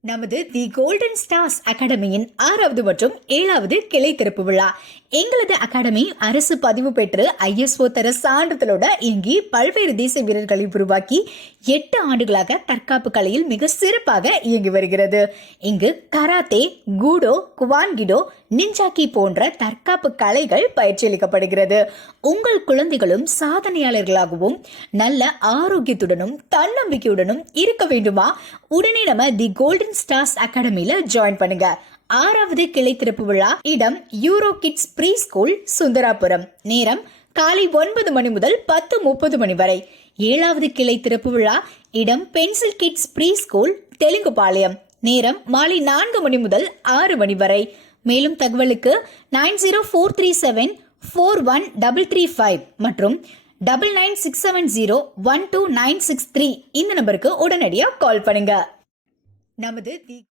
நமது தி golden stars அகாடமியின் ஆறாவது மற்றும் ஏழாவது கிளை திறப்பு விழா. எங்களது அகாடமி அரசு பதிவு பெற்று ஐஎஸ்ஓ தர சான்றிதழோட இயங்கி பல்வேறு தேச வீரர்களை உருவாக்கி எட்டு ஆண்டுகளாக தற்காப்பு கலையில் மிக சிறப்பாக இயங்கி வருகிறது. இங்கு கராத்தே கூடோ குவான்கிடோ நிஞ்சாக்கி போன்ற தற்காப்பு கலைகள் பயிற்சியளிக்கப்படுகிறது. உங்கள் குழந்தைகளும் சாதனையாளர்களாகவும் நல்ல ஆரோக்கியத்துடனும் தன்னம்பிக்கையுடனும் இருக்க வேண்டுமா? உடனே நம்ம தி கோல்டன் ஸ்டார்ஸ் அகாடமியில ஜாயின் பண்ணுங்க. ஆறாவது கிளை திறப்பு விழா இடம் euro kids pre school Sundarapuram. நேரம் காலை ஒன்பது மணி முதல் பத்து முப்பது மணி வரை. ஏழாவது கிளை திறப்பு விழா இடம் pencil kids pre school Telungupalayam. நேரம் மாலை நான்கு மணி முதல் ஆறு மணி வரை. மேலும் தகவலுக்கு nine zero four three seven four one double three five மற்றும் double nine six seven zero one two nine six three இந்த நம்பருக்கு உடனடியாக கால் பண்ணுங்கள் நமது தி